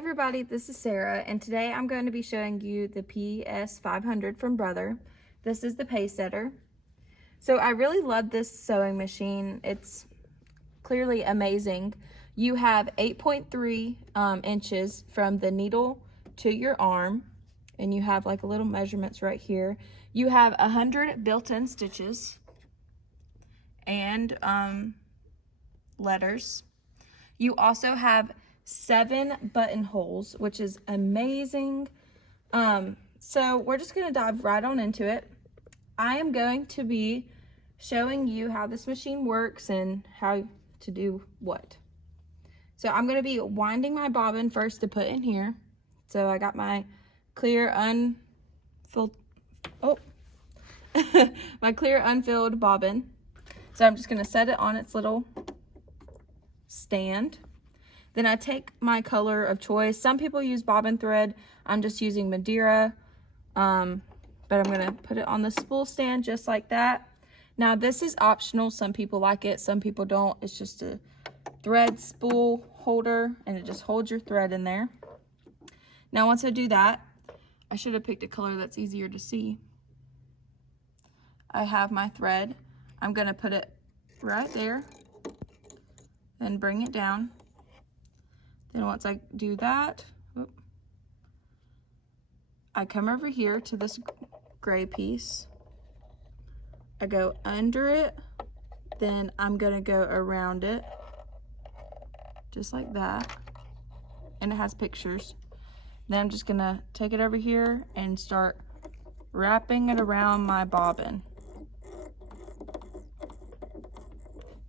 everybody, this is Sarah, and today I'm going to be showing you the PS500 from Brother. This is the Pacesetter. So I really love this sewing machine. It's clearly amazing. You have 8.3 inches from the needle to your arm, and you have like a little measurements right here. You have 100 built-in stitches and letters. You also have 7 buttonholes, which is amazing. So we're just going to dive right on into it. I am going to be showing you how this machine works and how to do what. So I'm going to be winding my bobbin first to put in here. So I got my clear unfilled, my clear unfilled bobbin. So I'm just going to set it on its little stand. Then I take my color of choice. Some people use bobbin thread. I'm just using Madeira, but I'm going to put it on the spool stand just like that. Now this is optional. Some people like it, some people don't. It's just a thread spool holder, and it just holds your thread in there. Now once I do that, I should have picked a color that's easier to see. I have my thread. I'm going to put it right there and bring it down. Then once I do that, I come over here to this gray piece. I go under it, then I'm gonna go around it, just like that. And it has pictures. Then I'm just gonna take it over here and start wrapping it around my bobbin.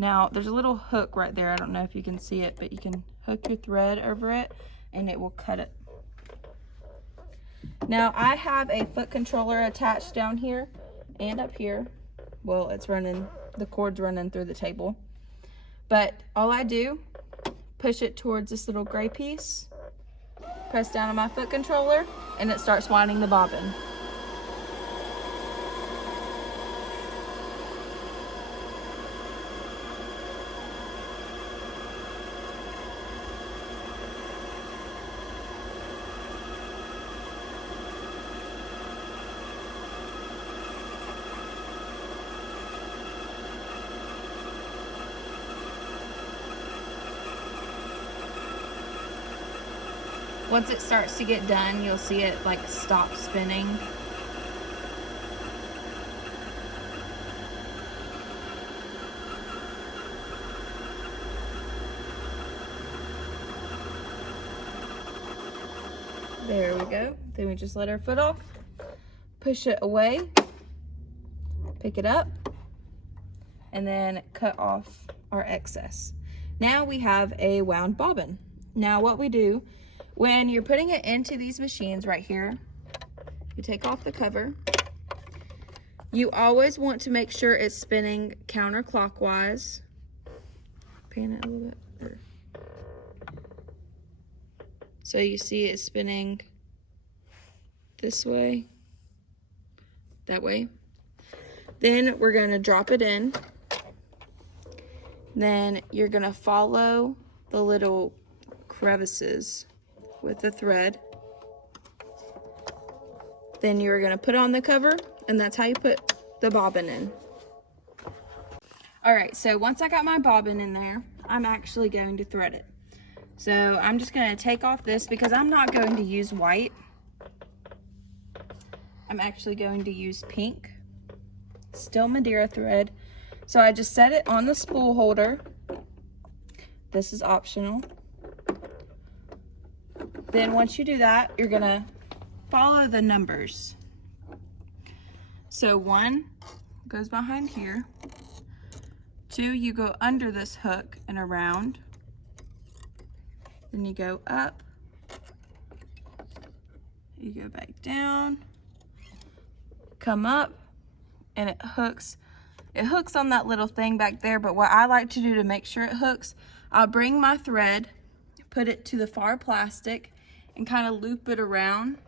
Now, there's a little hook right there. I don't know if you can see it, but you can hook your thread over it and it will cut it. Now, I have a foot controller attached down here and up here. Well, it's running, the cord's running through the table. But all I do, push it towards this little gray piece, press down on my foot controller, and it starts winding the bobbin. Once it starts to get done, you'll see it like stop spinning. There we go. Then we just let our foot off, push it away, pick it up, and then cut off our excess. Now we have a wound bobbin. Now what we do, when you're putting it into these machines right here, you take off the cover. You always want to make sure it's spinning counterclockwise. Pan it a little bit. There. So you see it spinning this way, that way. Then we're going to drop it in. Then you're going to follow the little crevices with the thread. Then you're going to put on the cover, and that's how you put the bobbin in. Alright, so once I got my bobbin in there, I'm actually going to thread it. So I'm just going to take off this because I'm not going to use white. I'm actually going to use pink, still Madeira thread. So I just set it on the spool holder. This is optional. Then once you do that, you're gonna follow the numbers. So 1 goes behind here. 2, you go under this hook and around. Then you go up. You go back down. Come up, and it hooks. It hooks on that little thing back there, but what I like to do to make sure it hooks, I'll bring my thread, put it to the far plastic, and kind of loop it around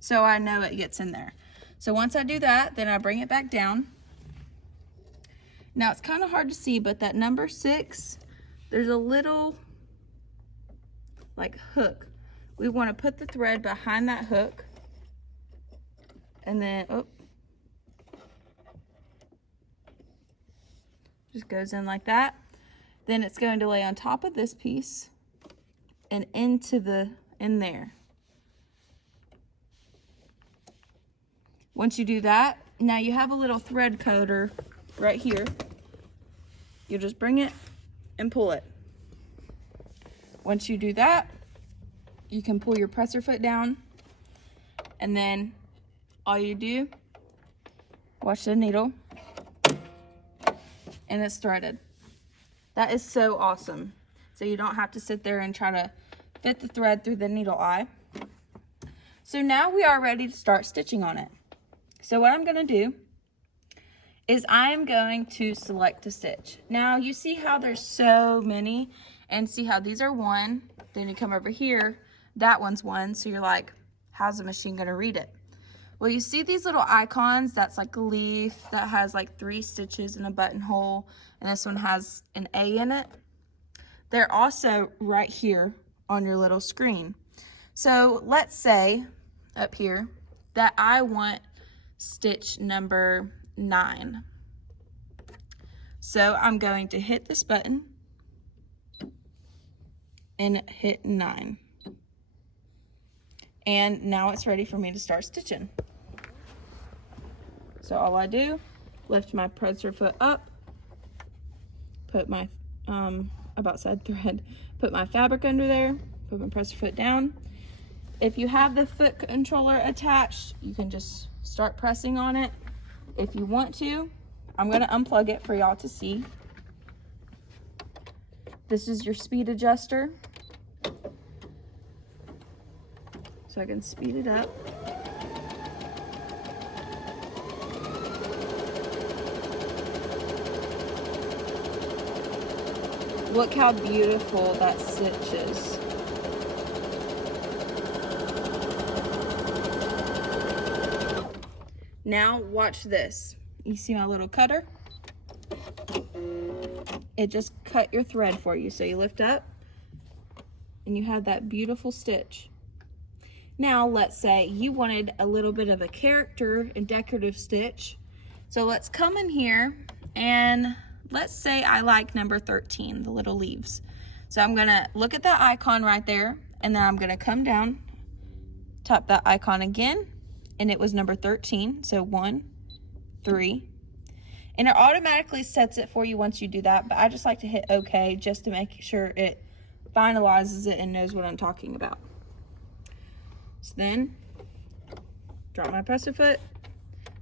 so I know it gets in there. So once I do that, then I bring it back down. Now it's kind of hard to see, but that number 6, there's a little like hook. We want to put the thread behind that hook, and then, oh, just goes in like that. Then it's going to lay on top of this piece and in there. Once you do that, now you have a little thread coater right here. You just bring it and pull it. Once you do that, you can pull your presser foot down, and then all you do, watch the needle, and it's threaded. That is so awesome. So you don't have to sit there and try to fit the thread through the needle eye. So now we are ready to start stitching on it. So what I'm gonna do is I'm going to select a stitch. Now you see how there's so many, and see how these are one, then you come over here, that one's one, so you're like, how's the machine gonna read it? Well, you see these little icons, that's like a leaf that has like 3 stitches and a buttonhole, and this one has an A in it. They're also right here on your little screen. So let's say up here that I want stitch number 9. So I'm going to hit this button and hit 9. And now it's ready for me to start stitching. So all I do, lift my presser foot up, put my about side thread, put my fabric under there, put my presser foot down. If you have the foot controller attached, you can just start pressing on it. If you want to, I'm gonna unplug it for y'all to see. This is your speed adjuster. So I can speed it up. Look how beautiful that stitch is. Now watch this. You see my little cutter? It just cut your thread for you. So you lift up and you have that beautiful stitch. Now let's say you wanted a little bit of a character and decorative stitch. So let's come in here, and let's say I like number 13, the little leaves. So I'm gonna look at that icon right there, and then I'm gonna come down, tap that icon again, and it was number 13. So 1, 3, and it automatically sets it for you once you do that, but I just like to hit OK just to make sure it finalizes it and knows what I'm talking about. So then, drop my presser foot,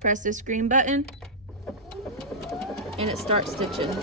press this green button, and it starts stitching.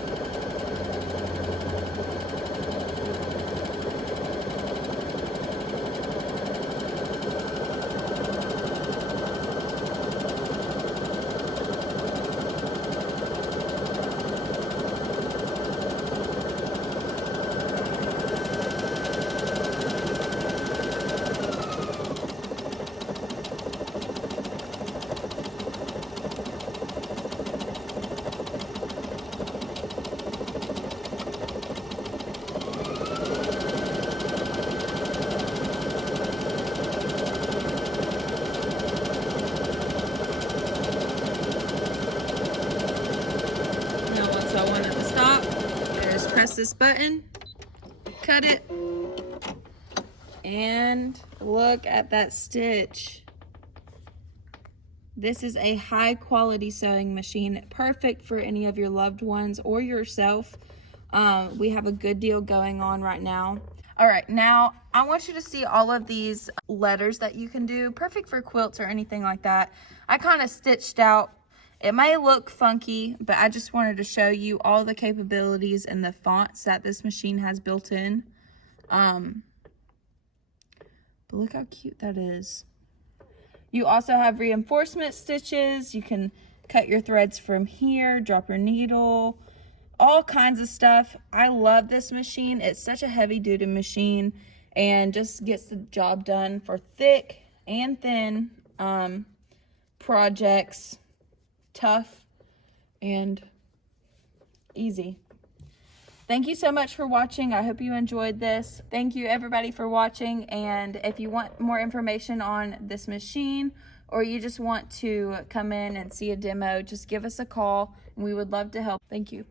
Press this button, cut it, and look at that stitch. This is a high quality sewing machine, perfect for any of your loved ones or yourself. We have a good deal going on right now. All right, now I want you to see all of these letters that you can do, perfect for quilts or anything like that. I kind of stitched out. It may look funky, but I just wanted to show you all the capabilities and the fonts that this machine has built in. But look how cute that is. You also have reinforcement stitches. You can cut your threads from here, drop your needle, all kinds of stuff. I love this machine. It's such a heavy duty machine and just gets the job done for thick and thin projects. Tough and easy. Thank you so much for watching. I hope you enjoyed this. Thank you everybody for watching, and if you want more information on this machine or you just want to come in and see a demo, just give us a call and we would love to help. Thank you.